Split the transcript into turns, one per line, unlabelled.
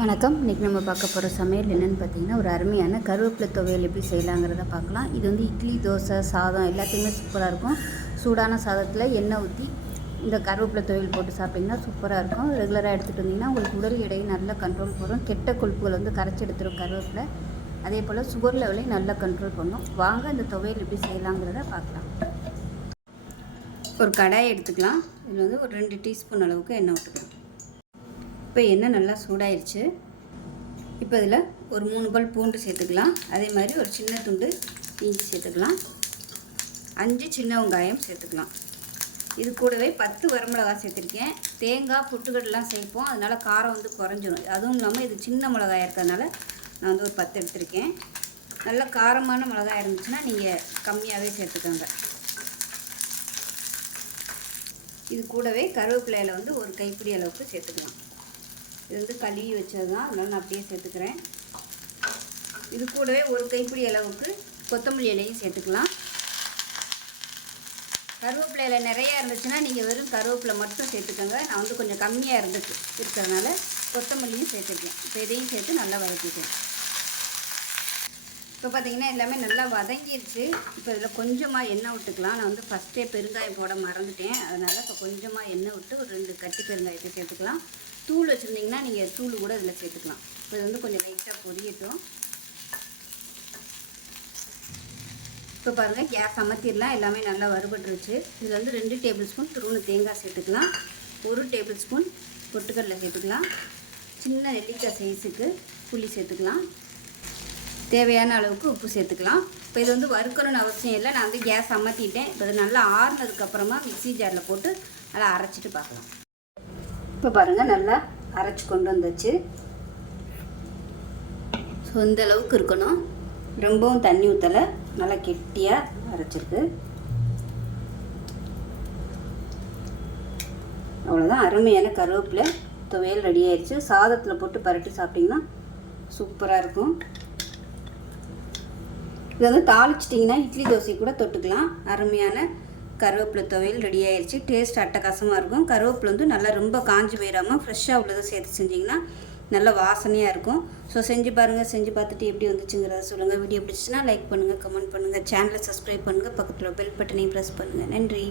வணக்கம். இன்றைக்கி நம்ம பார்க்க போகிற சமையல் என்னென்னு பார்த்தீங்கன்னா ஒரு அருமையான கருவேப்பிலை துவையல் எப்படி செய்யலாங்கிறத பார்க்கலாம். இது வந்து இட்லி தோசை சாதம் எல்லாத்தையுமே சூப்பராக இருக்கும். சூடான சாதத்தில் எண்ணெய் ஊற்றி இந்த கருவேப்பிலை துவையல் போட்டு சாப்பிட்டிங்கன்னா சூப்பராக இருக்கும். ரெகுலராக எடுத்துகிட்டு வந்தீங்கன்னா உங்களுக்கு உடல் எடையை நல்லா கண்ட்ரோல் பண்ணும். கெட்ட கொழுப்புகள் வந்து கரைச்சி எடுத்துரும் கருவேப்பிலை. அதே போல் சுகர் லெவலையும் நல்லா கண்ட்ரோல் பண்ணும். வாங்க இந்த துவையல் எப்படி செய்யலாங்கிறத பார்க்கலாம். ஒரு கடாயை எடுத்துக்கலாம். இதில் வந்து ஒரு ரெண்டு டீஸ்பூன் அளவுக்கு எண்ணெய் விட்டுக்கலாம் இப்போ எண்ணெய் நல்லா சூடாயிருச்சு. இப்போ இதில் ஒரு மூணு பல் பூண்டு சேர்த்துக்கலாம். அதே மாதிரி ஒரு சின்ன துண்டு இஞ்சி சேர்த்துக்கலாம். அஞ்சு சின்ன வெங்காயம் சேர்த்துக்கலாம். இது கூடவே பத்து வரமிளகாய் சேர்த்துருக்கேன். தேங்காய் புட்டுக்கடலாம் சேர்ப்போம். அதனால் காரம் வந்து குறைஞ்சிரும். அதுவும் இல்லாமல் இது சின்ன மிளகாய் இருக்கிறதுனால நான் வந்து ஒரு பத்து எடுத்திருக்கேன். நல்ல காரமான மிளகாய் இருந்துச்சுன்னா நீங்கள் கம்மியாகவே சேர்த்துக்கோங்க. இது கூடவே கருவேப்பிலையில் வந்து ஒரு கைப்பிடி அளவுக்கு சேர்த்துக்கலாம். இது வந்து கழுவி வச்சது தான். அதனால் நான் அப்படியே சேர்த்துக்கிறேன். இது கூடவே ஒரு கைப்பிடி அளவுக்கு கொத்தமல்லி இலையும் சேர்த்துக்கலாம். கருவேப்பிலை இலை நிறையா இருந்துச்சுன்னா நீங்கள் வெறும் கருவேப்பிலை மட்டும் சேர்த்துக்கோங்க. நான் வந்து கொஞ்சம் கம்மியாக இருந்துச்சு இருக்கிறதுனால கொத்தமல்லியும் சேர்த்துருக்கேன் இப்போ இதையும் சேர்த்து நல்லா வதக்கிக்கிறேன் இப்போ பார்த்தீங்கன்னா எல்லாமே நல்லா வதங்கிருச்சு. இப்போ இதில் கொஞ்சமாக எண்ணெய் விட்டுக்கலாம். நான் வந்து ஃபஸ்ட்டே பெருங்காயம் போட மறந்துட்டேன். அதனால் இப்போ கொஞ்சமாக எண்ணெய் விட்டு ஒரு ரெண்டு கட்டி பெருங்காயத்தை சேர்த்துக்கலாம். தூள் வச்சுருந்தீங்கன்னா நீங்கள் தூள் கூட இதில் சேர்த்துக்கலாம். இப்போ இது வந்து கொஞ்சம் லைட்டாக பொரியட்டும். இப்போ பாருங்கள் கேஸ் அமர்த்திடலாம். எல்லாமே நல்லா வறுபட்டுருச்சு. இதில் வந்து ரெண்டு டேபிள் ஸ்பூன் துருவணு தேங்காய் சேர்த்துக்கலாம். ஒரு டேபிள் ஸ்பூன் பொட்டுக்கடலை சேர்த்துக்கலாம். சின்ன நெல்லிக்காய் சைஸுக்கு புளி சேர்த்துக்கலாம். தேவையான அளவுக்கு உப்பு சேர்த்துக்கலாம். இப்போ இது வந்து வறுக்கணும்னு அவசியம் இல்லை. நான் வந்து கேஸ் அமர்த்திட்டேன் இப்போ இது நல்லா ஆறுனதுக்கப்புறமா மிக்சி ஜாரில் போட்டு நல்லா அரைச்சிட்டு பார்க்கலாம். இப்போ பாருங்கள் நல்லா அரைச்சி கொண்டு வந்துச்சு. ஸோ இந்த அளவுக்கு இருக்கணும். ரொம்பவும் தண்ணி ஊற்றலை நல்லா கெட்டியாக அரைச்சிருக்கு. அவ்வளோதான் அருமையான கருவேப்பிலை துவையல் ரெடி ஆயிடுச்சு சாதத்தில் போட்டு பரட்டி சாப்பிட்டிங்கன்னா சூப்பராக இருக்கும். இது வந்து தாளிச்சிட்டிங்கன்னா இட்லி தோசை கூட தொட்டுக்கலாம். அருமையான கருவேப்பிலை துவையல் ரெடி ஆயிடுச்சு டேஸ்ட் அட்டகாசமாக இருக்கும். கருவேப்பிலை வந்து நல்லா ரொம்ப காஞ்சி போயிடாமல் ஃப்ரெஷ்ஷாக உள்ளதை சேர்த்து செஞ்சிங்கன்னா நல்ல வாசனையாக இருக்கும். ஸோ செஞ்சு பாருங்கள் செஞ்சு பார்த்துட்டு எப்படி வந்துச்சுங்கிறத சொல்லுங்கள் வீடியோ பிடிச்சிச்சுன்னா லைக் பண்ணுங்கள் கமெண்ட் பண்ணுங்கள் சேனலை சப்ஸ்கிரைப் பண்ணுங்கள் பக்கத்தில் பெல் பட்டனையும் ப்ரெஸ் பண்ணுங்கள் நன்றி.